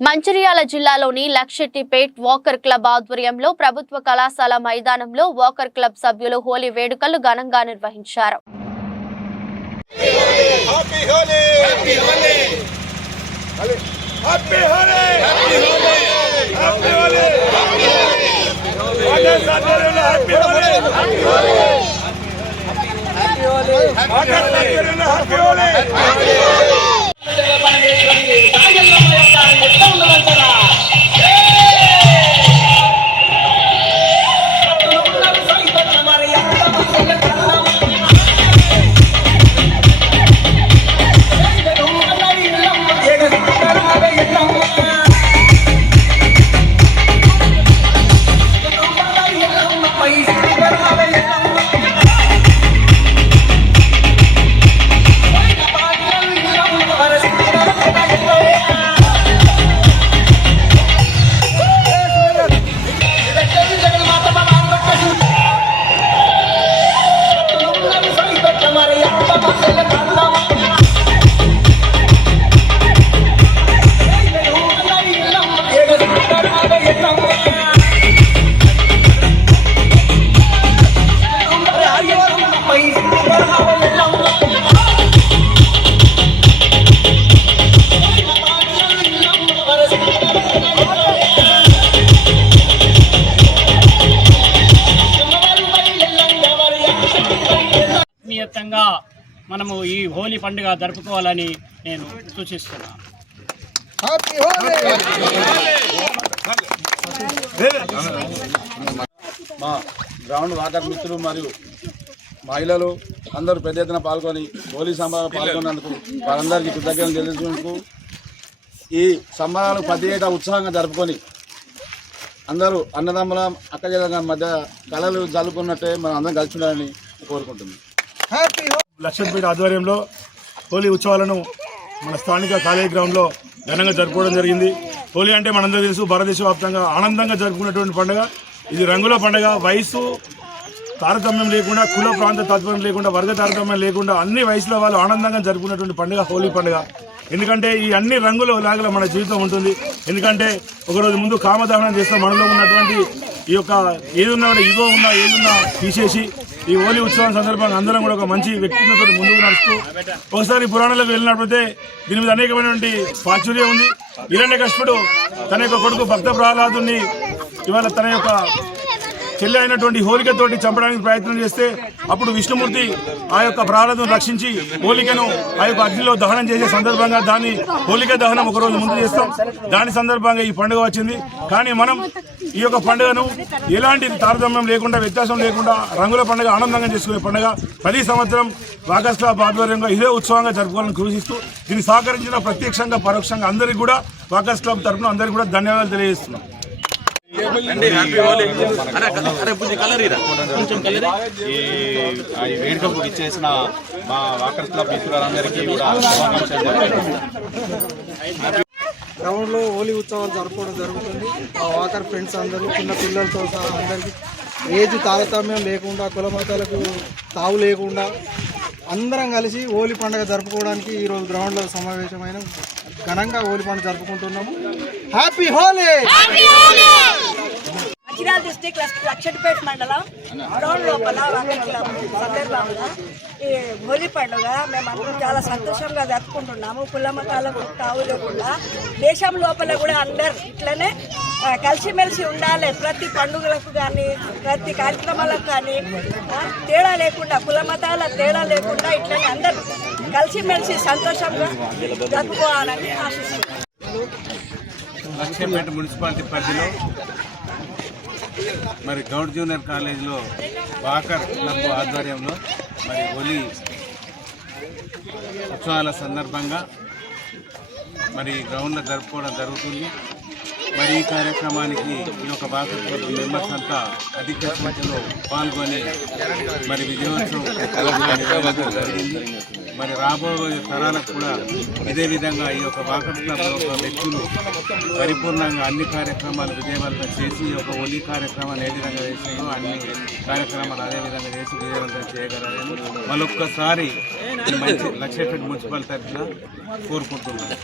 మంచిర్యాల జిల్లాలోని Luxettipet walker club ఆధ్వర్యంలో ప్రభుత్వ కళాశాల మైదానంలో వాకర్ క్లబ్ సభ్యులు హోలీ వేడుకలు ఘనంగా నిర్వహించారు హ్యాపీ ఆత్మీయతంగా మనము ఈ హోలీ పండుగ జరుపుకోవాలని నేను సూచిస్తున్నాను మా గ్రౌండ్ వాటర్ మిత్రులు మరియు మహిళలు అందరూ పెద్ద ఎత్తున పాల్గొని హోలీ సంబరాలు పాల్గొన్నందుకు వారందరికీ కృతజ్ఞతలు తెలియజేసుకుంటూ ఈ సంబరాలు ప్రతి ఏటా ఉత్సాహంగా జరుపుకొని అందరూ అన్నదమ్ముల అక్కజల మధ్య కళలు జరుపుకున్నట్టే మనం అందరం కలిసి ఉండాలని కోరుకుంటున్నాం. లక్షద్వీప్ ఆధ్వర్యంలో హోలీ ఉత్సవాలను మన స్థానిక కాలేజీ గ్రౌండ్లో ఘనంగా జరుపుకోవడం జరిగింది. హోలీ అంటే మనందరూ తెలుసు భారతదేశ వ్యాప్తంగా ఆనందంగా జరుపుకునేటువంటి పండుగ. ఇది రంగుల పండుగ వయసు తారతమ్యం లేకుండా కుల ప్రాంత తారతమ్యం లేకుండా వర్గ తారతమ్యం లేకుండా అన్ని వయసుల వాళ్ళు ఆనందంగా జరుపుకునేటువంటి పండుగ హోలీ పండుగ. ఎందుకంటే ఈ అన్ని రంగుల లాగల మన జీవితం ఉంటుంది. ఎందుకంటే ఒకరోజు ముందు కామదహనం చేస్తే మనలో ఉన్నటువంటి ఈ యొక్క ఏదున్నా ఈగో ఇగో ఉన్నా ఏదున్నా తీసేసి ఈ హోలీ ఉత్సవం సందర్భంగా అందరం కూడా ఒక మంచి వ్యక్తిత్వంతో ముందుకు నడుస్తూ ఒకసారి పురాణాలకు వెళ్ళినట్లయితే దీని మీద అనేకమైనటువంటి ప్రాచుర్యం ఉంది. ఇలాంటి కష్టుడు తన యొక్క కొడుకు భక్త ప్రహ్లాదుని ఇవాళ తన యొక్క చెల్లి అయినటువంటి హోలికతోటి చంపడానికి ప్రయత్నం చేస్తే అప్పుడు విష్ణుమూర్తి ఆ యొక్క ప్రారంభం రక్షించి హోలికను ఆ యొక్క అగ్నిలో దహనం చేసే సందర్భంగా దాన్ని హోలిక దహనం ఒక రోజు ముందు చేస్తాం. దాని సందర్భంగా ఈ పండుగ వచ్చింది. కానీ మనం ఈ యొక్క పండుగను ఎలాంటి తారతమ్యం లేకుండా వ్యత్యాసం లేకుండా రంగుల పండుగ ఆనందంగా చేసుకునే పండుగ ప్రతి సంవత్సరం వాకస్లాబ్ క్లబ్ ఆధ్వర్యంగా ఇదే ఉత్సవంగా జరుపుకోవాలని సూచిస్తూ దీన్ని సహకరించిన ప్రత్యక్షంగా పరోక్షంగా అందరికీ కూడా వాకస్ క్లబ్ తరఫున అందరికీ కూడా ధన్యవాదాలు తెలియజేస్తున్నాం. ఈ ఈ వేడుకకు ఇచ్చేసిన మా వాకర్ క్లబ్ మిత్రులందరికీ కూడా తెలియజేస్తున్నాను. గ్రౌండ్లో హోలీ ఉత్సవాలు జరుపుకోవడం జరుగుతుంది. మా వాకర్ ఫ్రెండ్స్ అందరూ చిన్న పిల్లలతో సహా అందరికీ ఏజ్ తారతమ్యం లేకుండా కుల మతాలకు తావు లేకుండా అందరం కలిసి హోలీ పండుగ జరుపుకోవడానికి ఈరోజు గ్రౌండ్లో సమావేశమైన ఘనంగా హోలీ పండుగ జరుపుకుంటున్నాము హ్యాపీ హోలీ మంచిర్యాల డిస్టిక్ లక్షటిపేట మండలం. లోపల సందర్భంగా ఈ హోలీ పండుగ మేమందరం చాలా సంతోషంగా జరుపుకుంటున్నాము. కుల మతాలకు తావు లేకుండా దేశం లోపల కూడా అందరు ఇట్లనే కలిసిమెలిసి ఉండాలి. ప్రతి పండుగలకు కానీ ప్రతి కార్యక్రమాలకు కానీ తేడా లేకుండా కుల మతాల తేడా లేకుండా ఇట్లనే అందరు కలిసిమెలిసి సంతోషంగా జరుపుకోవాలని ఆశిస్తున్నాను లక్ష్మీపేట మున్సిపాలిటీ పరిధిలో మరి గౌడ్ జూనియర్ కాలేజీలో వాకర్ క్లబ్ ఆధ్వర్యంలో మరి హోలీ ఉత్సవాల సందర్భంగా మరి గ్రౌండ్లో జరుపుకోవడం జరుగుతుంది. మరి ఈ కార్యక్రమానికి ఈ యొక్క వాకర్ క్లబ్ మెంబర్స్ అంతా అధిక సంఖ్యలో పాల్గొని మరి విజయోత్సవం జరిగింది. మరి రాబోయే తరాలకు కూడా ఇదే విధంగా ఈ యొక్క వాకట్ క్లబ్ వ్యక్తులు పరిపూర్ణంగా అన్ని కార్యక్రమాలు విజయవంతం చేసి ఈ యొక్క ఒలి కార్యక్రమాలు ఏ విధంగా చేసినాయో అన్ని కార్యక్రమాలు అదే విధంగా చేసి విజయవంతం చేయగలరని మరొక్కసారి మంచి మున్సిపల్ తరఫున కోరుకుంటున్నాను.